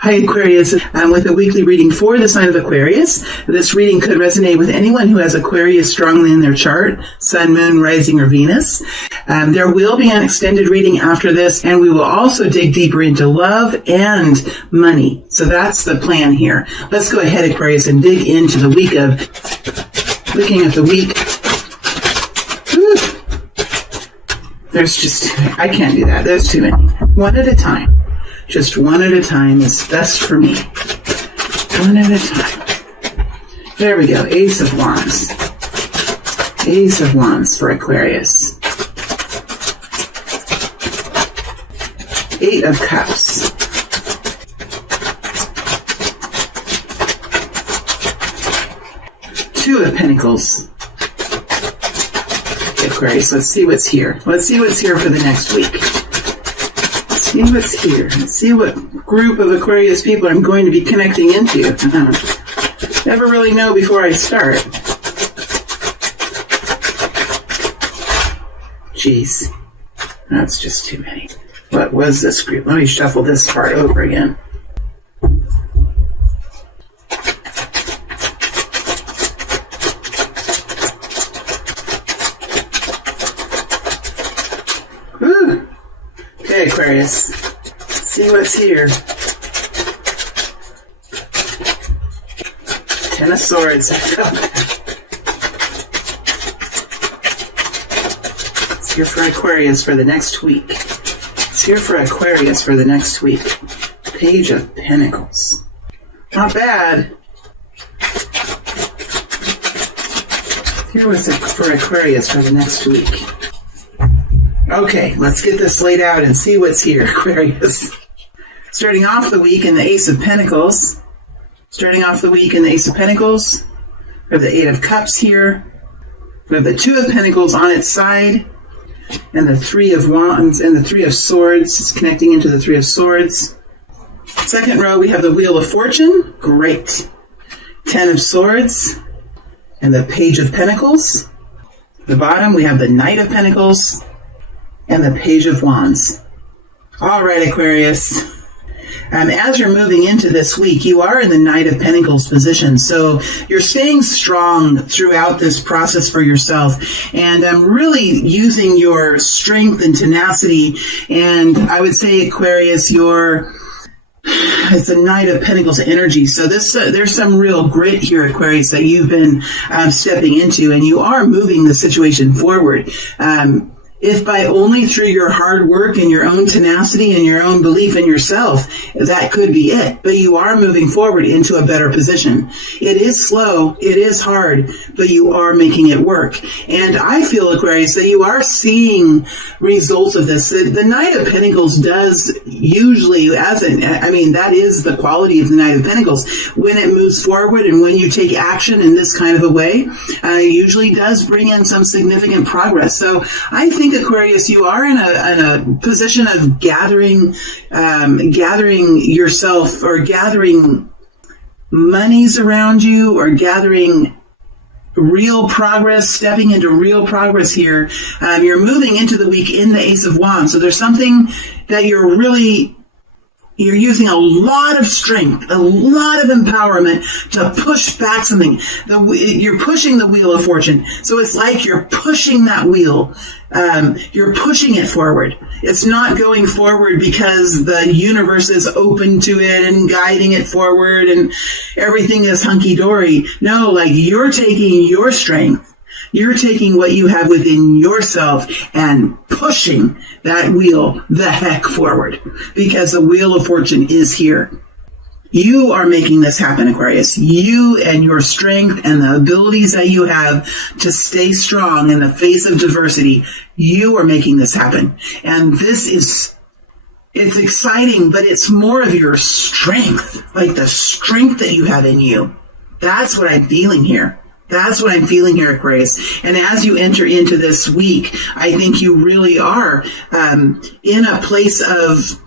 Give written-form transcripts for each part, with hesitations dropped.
Hi, Aquarius. With a weekly reading for the sign of Aquarius. This reading could resonate with anyone who has Aquarius strongly in their chart, Sun, Moon, Rising, or Venus. There will be an extended reading after this, and we will also dig deeper into love and money. So that's the plan here. Let's go ahead, Aquarius, and dig into the week of, looking at the week. There's just, I can't do that. There's too many. One at a time. Just one at a time is best for me. One at a time. There we go. Ace of Wands. Ace of Wands for Aquarius. Eight of Cups. Two of Pentacles. Aquarius, let's see what's here. Let's see what's here for the next week. Let's see what's here. Let's see what group of Aquarius people I'm going to be connecting into. Never really know before I start. Jeez. That's just too many. What was this group? Let me shuffle this part over again. Okay, Aquarius. Let's see what's here. Ten of Swords. It's here for Aquarius for the next week. It's here for Aquarius for the next week. Page of Pentacles. Not bad. Here was for Aquarius for the next week. Okay, let's get this laid out and see what's here, Aquarius. Starting off the week in the Ace of Pentacles. Starting off the week in the Ace of Pentacles. We have the Eight of Cups here. We have the Two of Pentacles on its side. And the Three of Wands and the Three of Swords. It's connecting into the Three of Swords. Second row, we have the Wheel of Fortune. Great. Ten of Swords. And the Page of Pentacles. At the bottom, we have the Knight of Pentacles. And the Page of Wands. All right, Aquarius. As you're moving into this week, you are in the Knight of Pentacles position. So you're staying strong throughout this process for yourself. And really using your strength and tenacity. And I would say, Aquarius, it's a Knight of Pentacles energy. So there's some real grit here, Aquarius, that you've been stepping into. And you are moving the situation forward. If by only through your hard work and your own tenacity and your own belief in yourself, that could be it. But you are moving forward into a better position. It is slow, it is hard, but you are making it work. And I feel, Aquarius, that you are seeing results of this. The Knight of Pentacles does usually, that is the quality of the Knight of Pentacles. When it moves forward and when you take action in this kind of a way, usually does bring in some significant progress. So I think, Aquarius, you are in a position of gathering yourself, or gathering monies around you, or gathering real progress, stepping into real progress here. You're moving into the week in the Ace of Wands. So there's something that you're using a lot of strength, a lot of empowerment to push back something. You're pushing the Wheel of Fortune. So it's like you're pushing that wheel. You're pushing it forward. It's not going forward because the universe is open to it and guiding it forward and everything is hunky-dory. No, like you're taking your strength. You're taking what you have within yourself and pushing that wheel the heck forward, because the Wheel of Fortune is here. You are making this happen, Aquarius. You and your strength and the abilities that you have to stay strong in the face of diversity, you are making this happen. And it's exciting, but it's more of your strength, like the strength that you have in you. That's what I'm feeling here. That's what I'm feeling here, Aquarius. And as you enter into this week, I think you really are in a place of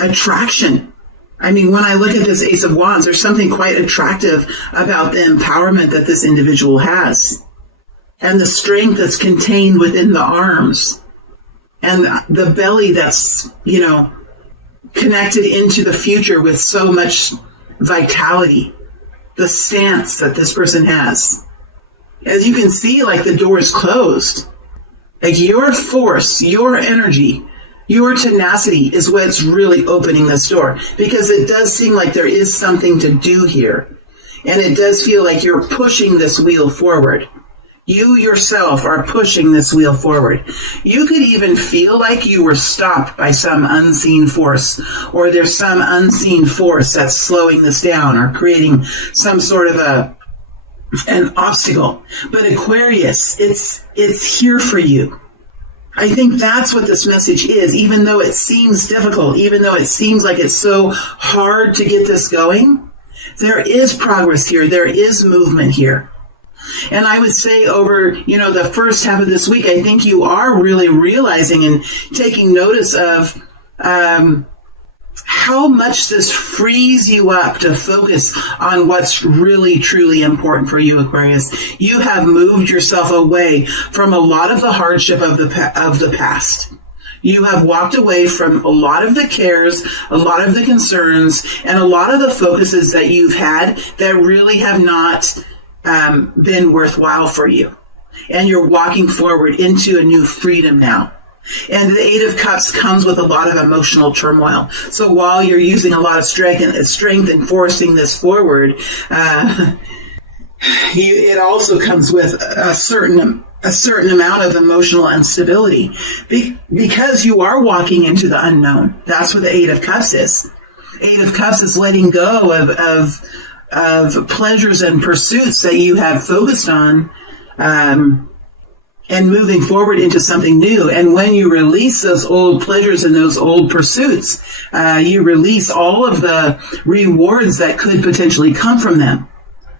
attraction. I mean, when I look at this Ace of Wands, there's something quite attractive about the empowerment that this individual has, and the strength that's contained within the arms, and the belly that's, connected into the future with so much vitality. The stance that this person has. As you can see, like the door is closed. Like your force, your energy, your tenacity is what's really opening this door. Because it does seem like there is something to do here. And it does feel like you're pushing this wheel forward. You yourself are pushing this wheel forward. You could even feel like you were stopped by some unseen force, or there's some unseen force that's slowing this down or creating some sort of an obstacle. But Aquarius, it's here for you. I think that's what this message is, even though it seems difficult, even though it seems like it's so hard to get this going. There is progress here. There is movement here. And I would say over, the first half of this week, I think you are really realizing and taking notice of how much this frees you up to focus on what's really, truly important for you, Aquarius. You have moved yourself away from a lot of the hardship of the past. You have walked away from a lot of the cares, a lot of the concerns, and a lot of the focuses that you've had that really have not been worthwhile for you. And you're walking forward into a new freedom now. And the Eight of Cups comes with a lot of emotional turmoil. So while you're using a lot of strength and forcing this forward, it also comes with a certain amount of emotional instability because you are walking into the unknown. That's what the Eight of Cups is. Eight of Cups is letting go of pleasures and pursuits that you have focused on, and moving forward into something new. And when you release those old pleasures and those old pursuits, you release all of the rewards that could potentially come from them.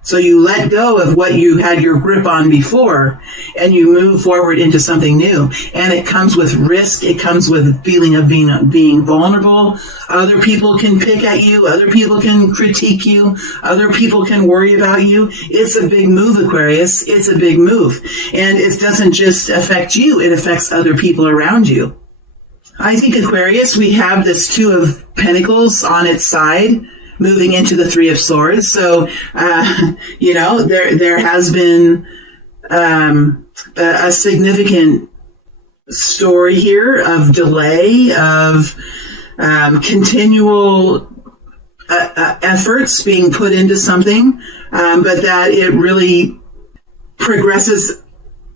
So you let go of what you had your grip on before, and you move forward into something new. And it comes with risk. It comes with a feeling of being vulnerable. Other people can pick at you. Other people can critique you. Other people can worry about you. It's a big move, Aquarius. It's a big move. And it doesn't just affect you. It affects other people around you. I think, Aquarius, we have this Two of Pentacles on its side, moving into the Three of Swords. So, there has been a significant story here of delay, of continual efforts being put into something, but that it really progresses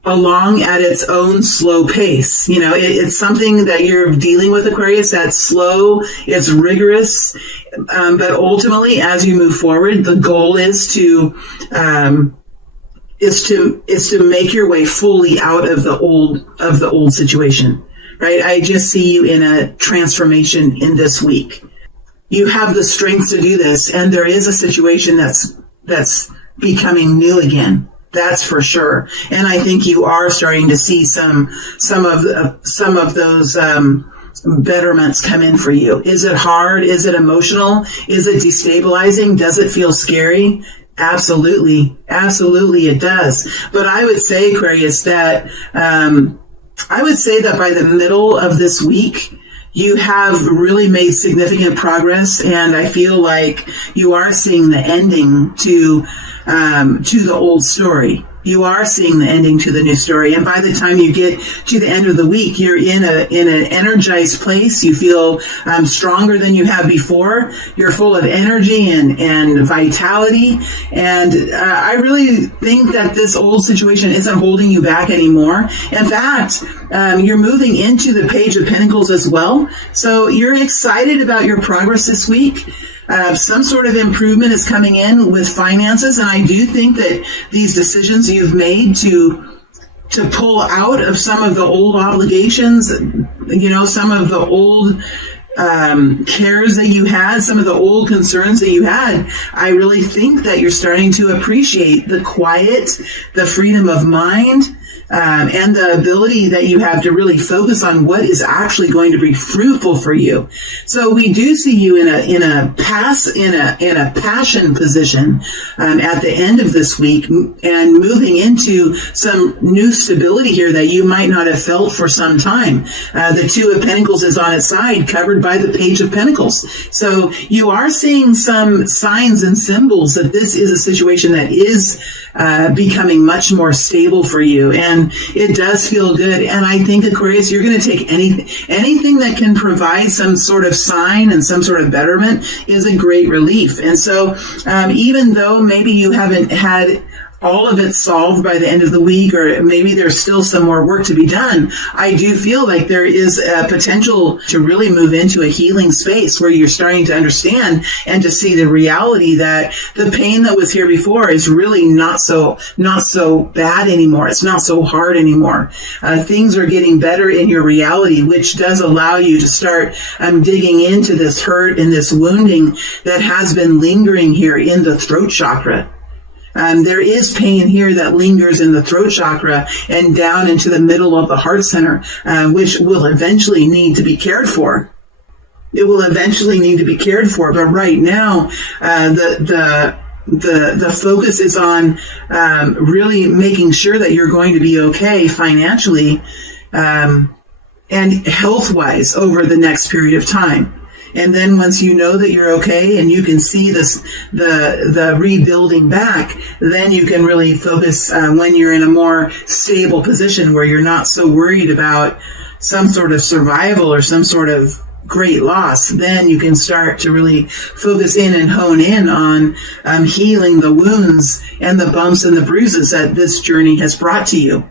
along at its own slow pace. It's something that you're dealing with, Aquarius, that's slow, it's rigorous, but ultimately, as you move forward, the goal is to make your way fully out of the old situation, right? I just see you in a transformation in this week. You have the strength to do this, and there is a situation that's becoming new again. That's for sure. And I think you are starting to see some of those betterments come in for you. Is it hard? Is it emotional? Is it destabilizing? Does it feel scary? Absolutely. Absolutely it does. But I would say, Aquarius, that by the middle of this week, you have really made significant progress, and I feel like you are seeing the ending to the old story. You are seeing the ending to the new story. And by the time you get to the end of the week, you're in an energized place. You feel stronger than you have before. You're full of energy and vitality. And I really think that this old situation isn't holding you back anymore. In fact, you're moving into the Page of Pentacles as well. So you're excited about your progress this week. Some sort of improvement is coming in with finances, and I do think that these decisions you've made to pull out of some of the old obligations, some of the old cares that you had, some of the old concerns that you had, I really think that you're starting to appreciate the quiet, the freedom of mind, and the ability that you have to really focus on what is actually going to be fruitful for you. So we do see you in a passion position at the end of this week, and moving into some new stability here that you might not have felt for some time. The Two of Pentacles is on its side, covered by the Page of Pentacles. So you are seeing some signs and symbols that this is a situation that is becoming much more stable for you, and it does feel good. And I think, Aquarius, you're going to take anything that can provide some sort of sign and some sort of betterment is a great relief. And so even though maybe you haven't had all of it solved by the end of the week, or maybe there's still some more work to be done, I do feel like there is a potential to really move into a healing space where you're starting to understand and to see the reality that the pain that was here before is really not so bad anymore. It's not so hard anymore. Things are getting better in your reality, which does allow you to start digging into this hurt and this wounding that has been lingering here in the throat chakra. There is pain here that lingers in the throat chakra and down into the middle of the heart center, which will eventually need to be cared for. It will eventually need to be cared for, but right now, the focus is on really making sure that you're going to be okay financially and health-wise over the next period of time. And then once you know that you're okay and you can see the rebuilding back, then you can really focus when you're in a more stable position where you're not so worried about some sort of survival or some sort of great loss. Then you can start to really focus in and hone in on healing the wounds and the bumps and the bruises that this journey has brought to you.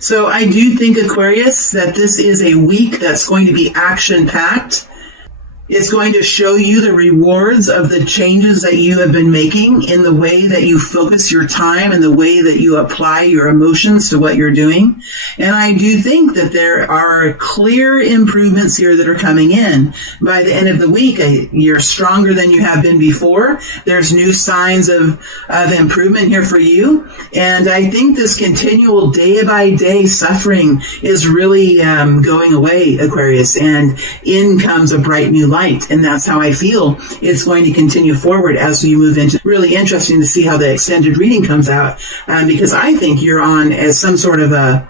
So I do think, Aquarius, that this is a week that's going to be action-packed. It's going to show you the rewards of the changes that you have been making in the way that you focus your time and the way that you apply your emotions to what you're doing. And I do think that there are clear improvements here that are coming in. By the end of the week, you're stronger than you have been before. There's new signs of improvement here for you. And I think this continual day-by-day suffering is really going away, Aquarius, and in comes a bright new light. And that's how I feel it's going to continue forward as you move into. Really interesting to see how the extended reading comes out, because I think you're on as some sort of a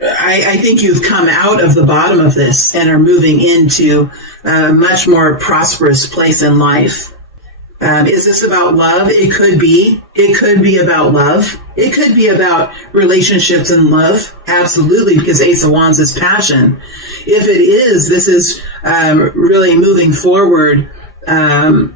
I think you've come out of the bottom of this and are moving into a much more prosperous place in life. Is this about love? It could be. It could be about love. It could be about relationships and love. Absolutely, because Ace of Wands is passion. If it is, this is really moving forward and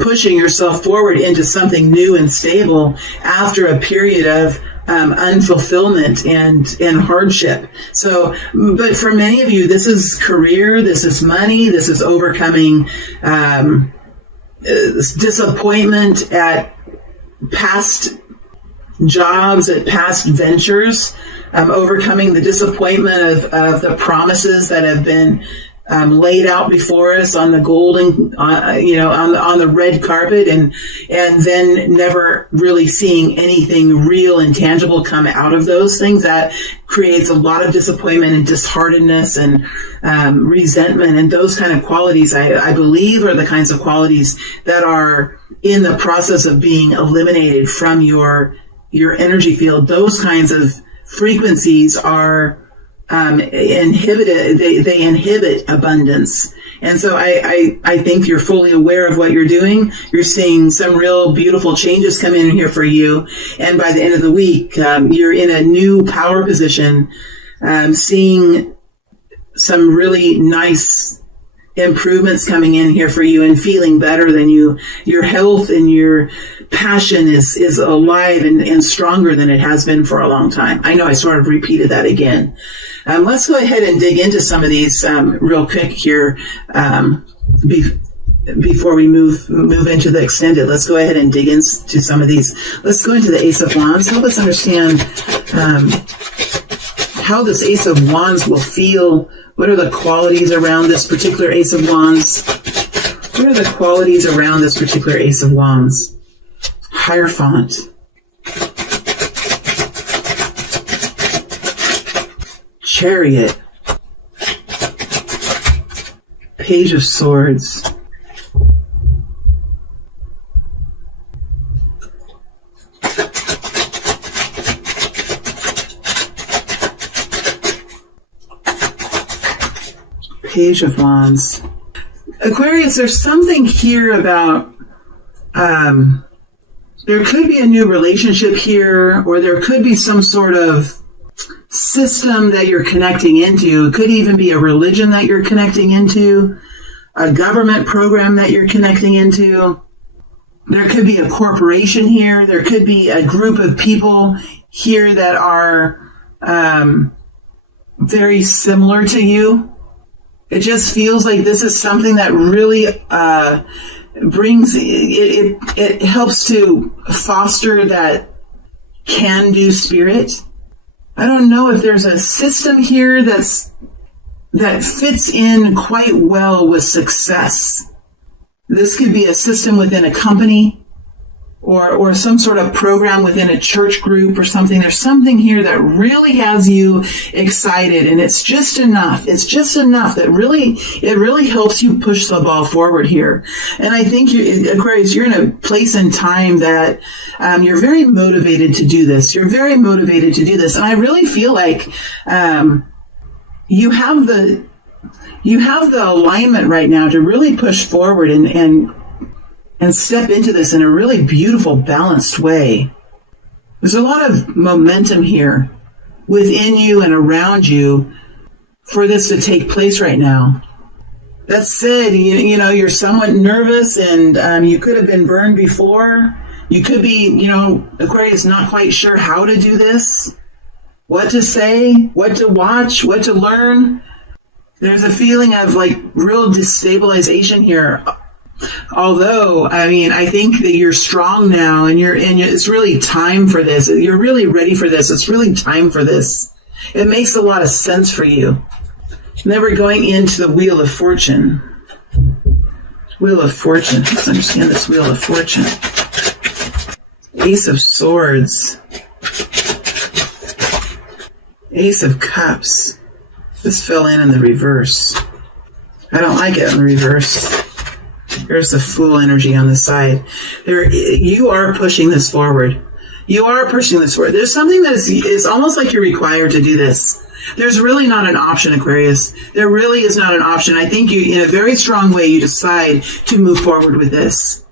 pushing yourself forward into something new and stable after a period of unfulfillment and hardship. So, but for many of you, this is career, this is money, this is overcoming disappointment at past jobs, at past ventures, overcoming the disappointment of the promises that have been laid out before us on the golden, on the red carpet, and then never really seeing anything real and tangible come out of those things. That creates a lot of disappointment and disheartedness and resentment, and those kind of qualities, I believe, are the kinds of qualities that are in the process of being eliminated from your energy field. Those kinds of frequencies are inhibited. They inhibit abundance. And so I think you're fully aware of what you're doing. You're seeing some real beautiful changes come in here for you. And by the end of the week, you're in a new power position, seeing some really nice improvements coming in here for you and feeling better than you. Your health and your passion is alive and stronger than it has been for a long time. I know I sort of repeated that again. Let's go ahead and dig into some of these real quick here before we move into the extended. Let's go ahead and dig into some of these. Let's go into the Ace of Wands. Help us understand how this Ace of Wands will feel. What are the qualities around this particular Ace of Wands? What are the qualities around this particular Ace of Wands? Hierophant. Chariot. Page of Swords. Page of Wands. Aquarius, there's something here about there could be a new relationship here, or there could be some sort of system that you're connecting into. It could even be a religion that you're connecting into, a government program that you're connecting into. There could be a corporation here. There could be a group of people here that are very similar to you. It just feels like this is something that really brings, it helps to foster that can-do spirit. I don't know if there's a system here that fits in quite well with success. This could be a system within a company or some sort of program within a church group or something. There's something here that really has you excited, and it's just enough. It's just enough that it really helps you push the ball forward here. And I think, Aquarius, you're in a place and time that you're very motivated to do this. You're very motivated to do this. And I really feel like you have the alignment right now to really push forward and step into this in a really beautiful, balanced way. There's a lot of momentum here within you and around you for this to take place right now. That said, you know, you're somewhat nervous, and you could have been burned before. You could be, Aquarius, not quite sure how to do this, what to say, what to watch, what to learn. There's a feeling of like real destabilization here. Although, I mean, I think that you're strong now, and it's really time for this. You're really ready for this. It's really time for this. It makes a lot of sense for you. And then we're going into the Wheel of Fortune. Wheel of Fortune. Let's understand this Wheel of Fortune. Ace of Swords. Ace of Cups. This fell in the reverse. I don't like it in the reverse. There's the Fool energy on the side. You are pushing this forward. You are pushing this forward. There's something that is almost like you're required to do this. There's really not an option, Aquarius. There really is not an option. I think you, in a very strong way, you decide to move forward with this.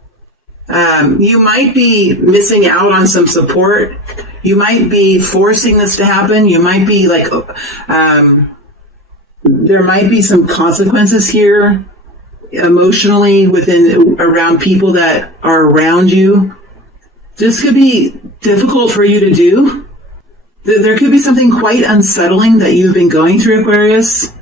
You might be missing out on some support. You might be forcing this to happen. You might be like, there might be some consequences here emotionally around people that are around you. This could be difficult for you to do. There could be something quite unsettling that you've been going through, Aquarius.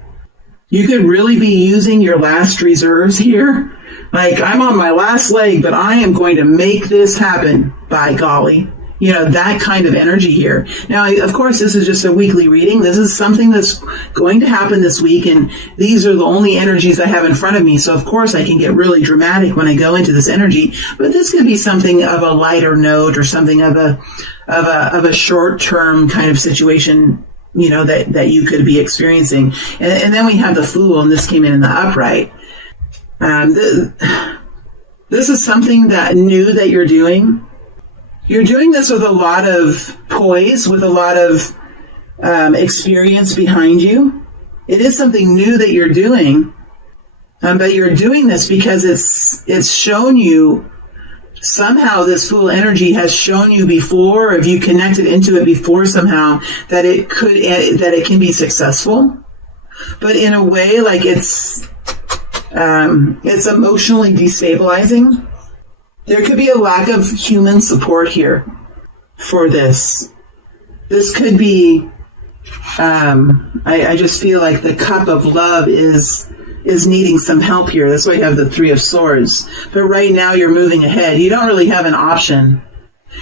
You could really be using your last reserves here. Like, I'm on my last leg, but I am going to make this happen, by golly. That kind of energy here. Now, of course, this is just a weekly reading. This is something that's going to happen this week, and these are the only energies I have in front of me. So, of course, I can get really dramatic when I go into this energy. But this could be something of a lighter note, or something of a short-term kind of situation, that you could be experiencing. And then we have the Fool, and this came in the upright. This is something that new that you're doing. You're doing this with a lot of poise, with a lot of experience behind you. It is something new that you're doing, but you're doing this because it's shown you, somehow this Fool energy has shown you before, or if you connected into it before somehow, that it can be successful, but in a way like it's emotionally destabilizing. There could be a lack of human support here for this. This could be, I just feel like the cup of love is needing some help here. That's why you have the Three of Swords. But right now you're moving ahead. You don't really have an option.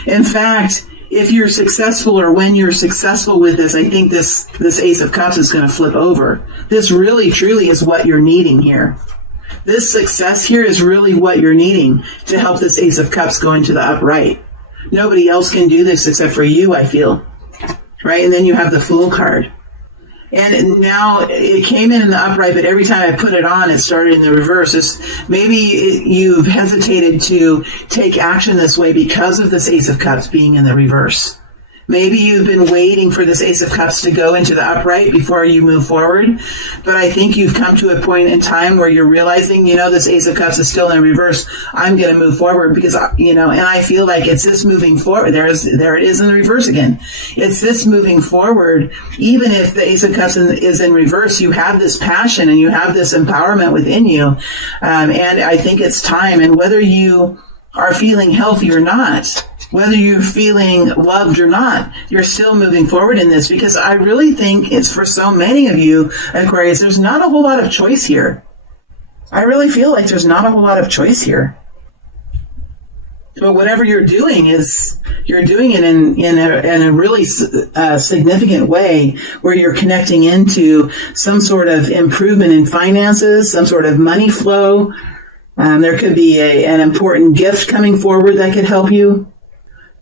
In fact, if you're successful, or when you're successful with this, I think this Ace of Cups is going to flip over. This really, truly is what you're needing here. This success here is really what you're needing to help this Ace of Cups go into the upright. Nobody else can do this except for you, I feel. Right? And then you have the Fool card. And now it came in the upright, but every time I put it on, it started in the reverse. You've hesitated to take action this way because of this Ace of Cups being in the reverse. Maybe you've been waiting for this Ace of Cups to go into the upright before you move forward. But I think you've come to a point in time where you're realizing, this Ace of Cups is still in reverse. I'm going to move forward because, and I feel like it's this moving forward. There it is in the reverse again. It's this moving forward. Even if the Ace of Cups is in reverse, you have this passion and you have this empowerment within you. And I think it's time. And whether you are feeling healthy or not, whether you're feeling loved or not, you're still moving forward in this, because I really think it's for so many of you, Aquarius, there's not a whole lot of choice here. I really feel like there's not a whole lot of choice here. But whatever you're doing you're doing it in a really significant way, where you're connecting into some sort of improvement in finances, some sort of money flow. There could be an important gift coming forward that could help you.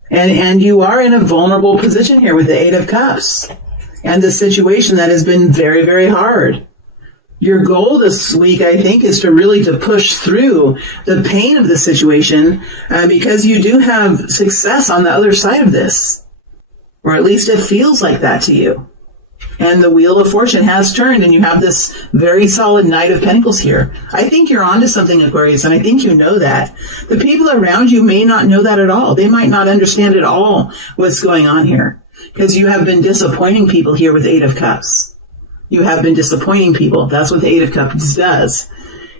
And you are in a vulnerable position here with the Eight of Cups and the situation that has been very, very hard. Your goal this week, I think, is to push through the pain of the situation, because you do have success on the other side of this, or at least it feels like that to you. And the Wheel of Fortune has turned, and you have this very solid Knight of Pentacles here. I think you're onto something, Aquarius, and I think you know that. The people around you may not know that at all. They might not understand at all what's going on here, because you have been disappointing people here with Eight of Cups. You have been disappointing people. That's what the Eight of Cups does.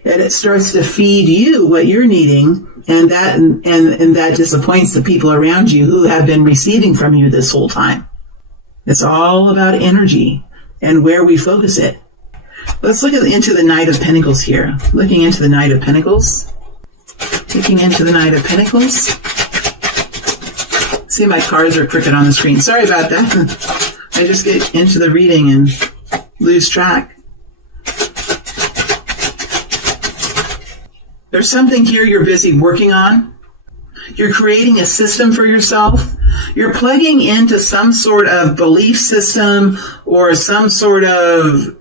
And it starts to feed you what you're needing, and that disappoints the people around you who have been receiving from you this whole time. It's all about energy and where we focus it. Let's look into the Knight of Pentacles here. Looking into the Knight of Pentacles. Looking into the Knight of Pentacles. See, my cards are crooked on the screen. Sorry about that. I just get into the reading and lose track. There's something here you're busy working on. You're creating a system for yourself. You're plugging into some sort of belief system or some sort of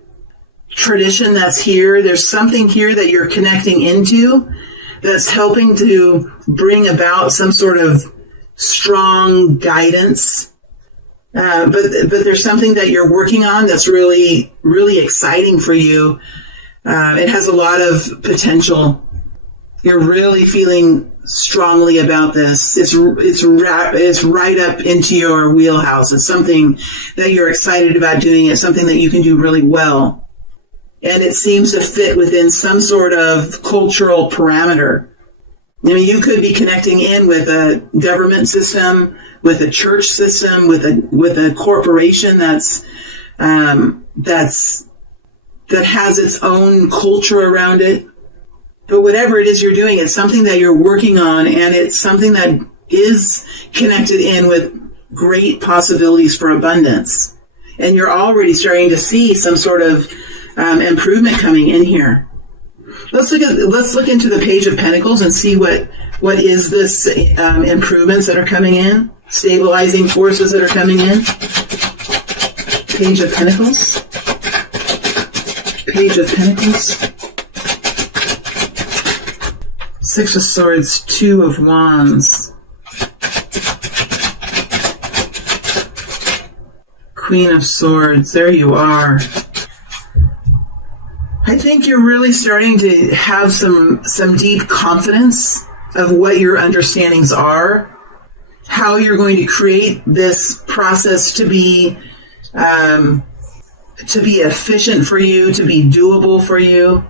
tradition that's here. There's something here that you're connecting into that's helping to bring about some sort of strong guidance. But there's something that you're working on that's really, really exciting for you. It has a lot of potential. You're really feeling strongly about this. It's right up into your wheelhouse. It's something that you're excited about doing. It's something that you can do really well. And it seems to fit within some sort of cultural parameter. I mean, you could be connecting in with a government system, with a church system, with a corporation that has its own culture around it. But whatever it is you're doing, it's something that you're working on, and it's something that is connected in with great possibilities for abundance. And you're already starting to see some sort of improvement coming in here. Let's look into the Page of Pentacles and see what is this improvements that are coming in, stabilizing forces that are coming in. Page of Pentacles. Page of Pentacles. Six of Swords, Two of Wands. Queen of Swords, there you are. I think you're really starting to have some deep confidence of what your understandings are, how you're going to create this process to be efficient for you, to be doable for you,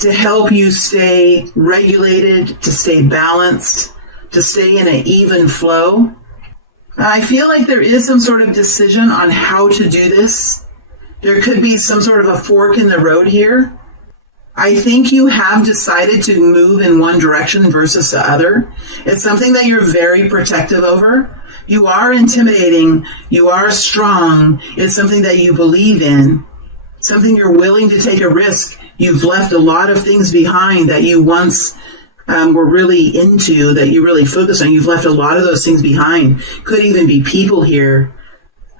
to help you stay regulated, to stay balanced, to stay in an even flow. I feel like there is some sort of decision on how to do this. There could be some sort of a fork in the road here. I think you have decided to move in one direction versus the other. It's something that you're very protective over. You are intimidating. You are strong. It's something that you believe in. Something you're willing to take a risk. You've left a lot of things behind that you once were really into, that you really focused on. You've left a lot of those things behind. Could even be people here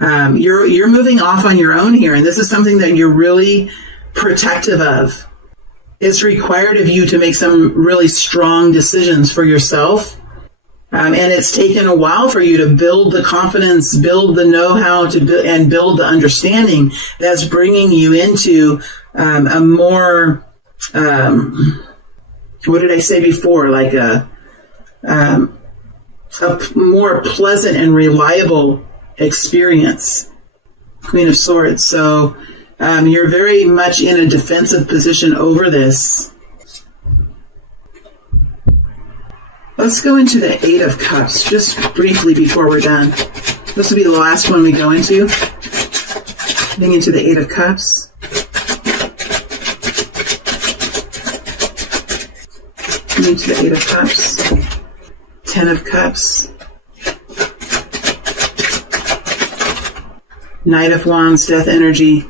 You're moving off on your own here, and this is something that you're really protective of. It's required of you to make some really strong decisions for yourself. And it's taken a while for you to build the confidence, build the know-how, and build the understanding that's bringing you into a more, what did I say before? Like a more pleasant and reliable experience. Queen of Swords. So you're very much in a defensive position over this. Let's go into the Eight of Cups just briefly before we're done. This will be the last one we go into. Getting into the Eight of Cups. Into the Eight of Cups. 10 of Cups. Knight of Wands, Death energy.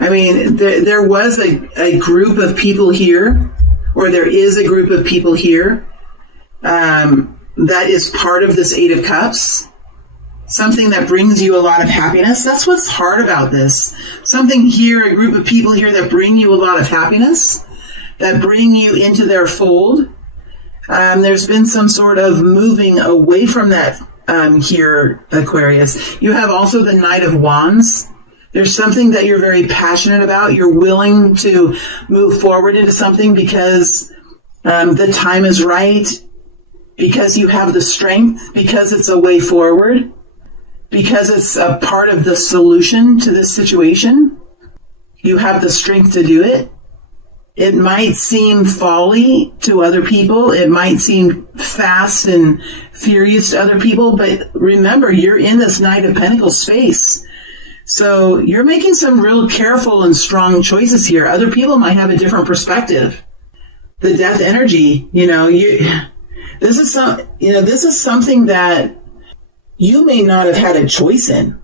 I mean, there was a group of people here, or there is a group of people here that is part of this Eight of Cups. Something that brings you a lot of happiness. That's what's hard about this. Something here, a group of people here that bring you a lot of happiness, that bring you into their fold. There's been some sort of moving away from that here, Aquarius. You have also the Knight of Wands. There's something that you're very passionate about. You're willing to move forward into something because the time is right, because you have the strength, because it's a way forward, because it's a part of the solution to this situation. You have the strength to do it. It might seem folly to other people. It might seem fast and furious to other people. But remember, you're in this Knight of Pentacles space. So you're making some real careful and strong choices here. Other people might have a different perspective. The Death energy, this is something that you may not have had a choice in.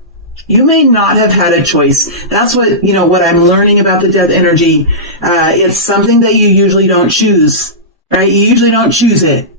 You may not have had a choice. That's what I'm learning about the Death energy. It's something that you usually don't choose, right? You usually don't choose it.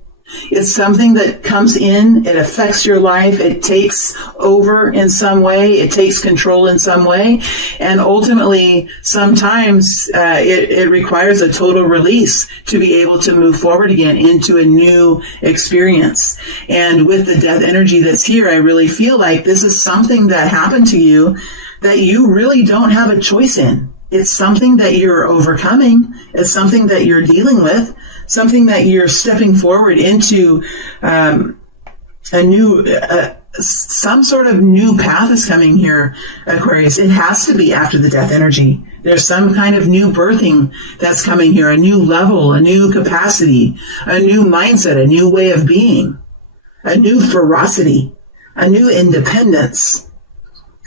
It's something that comes in, it affects your life, it takes over in some way, it takes control in some way, and ultimately, sometimes it requires a total release to be able to move forward again into a new experience. And with the Death energy that's here, I really feel like this is something that happened to you that you really don't have a choice in. It's something that you're overcoming, it's something that you're dealing with, something that you're stepping forward into some sort of new path is coming here, Aquarius. It has to be after the Death energy. There's some kind of new birthing that's coming here, a new level, a new capacity, a new mindset, a new way of being, a new ferocity, a new independence.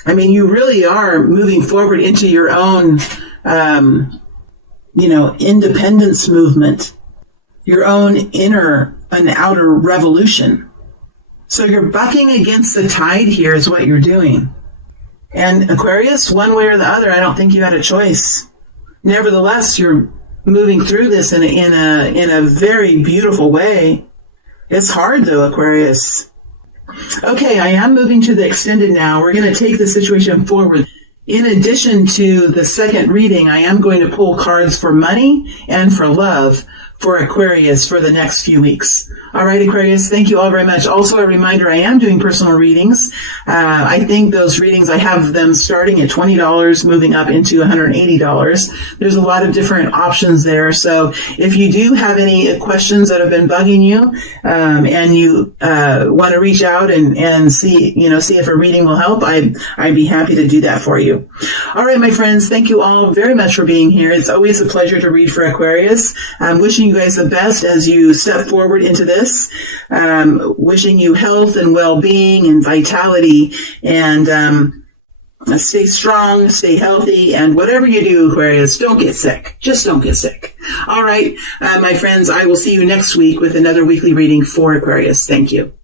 I mean, you really are moving forward into your own, independence movement. Your own inner and outer revolution. So you're bucking against the tide here is what you're doing. And Aquarius, one way or the other, I don't think you had a choice. Nevertheless, you're moving through this in a very beautiful way. It's hard though, Aquarius. Okay, I am moving to the extended now. We're going to take the situation forward. In addition to the second reading, I am going to pull cards for money and for love for Aquarius for the next few weeks. All right, Aquarius, thank you all very much. Also, a reminder, I am doing personal readings. I think those readings, I have them starting at $20, moving up into $180. There's a lot of different options there. So if you do have any questions that have been bugging you, and you want to reach out and see if a reading will help, I'd be happy to do that for you. All right, my friends, thank you all very much for being here. It's always a pleasure to read for Aquarius. I'm wishing you guys the best as you step forward into this. Wishing you health and well-being and vitality, and stay strong, stay healthy, and whatever you do, Aquarius, don't get sick. Just don't get sick. All right, my friends, I will see you next week with another weekly reading for Aquarius. Thank you.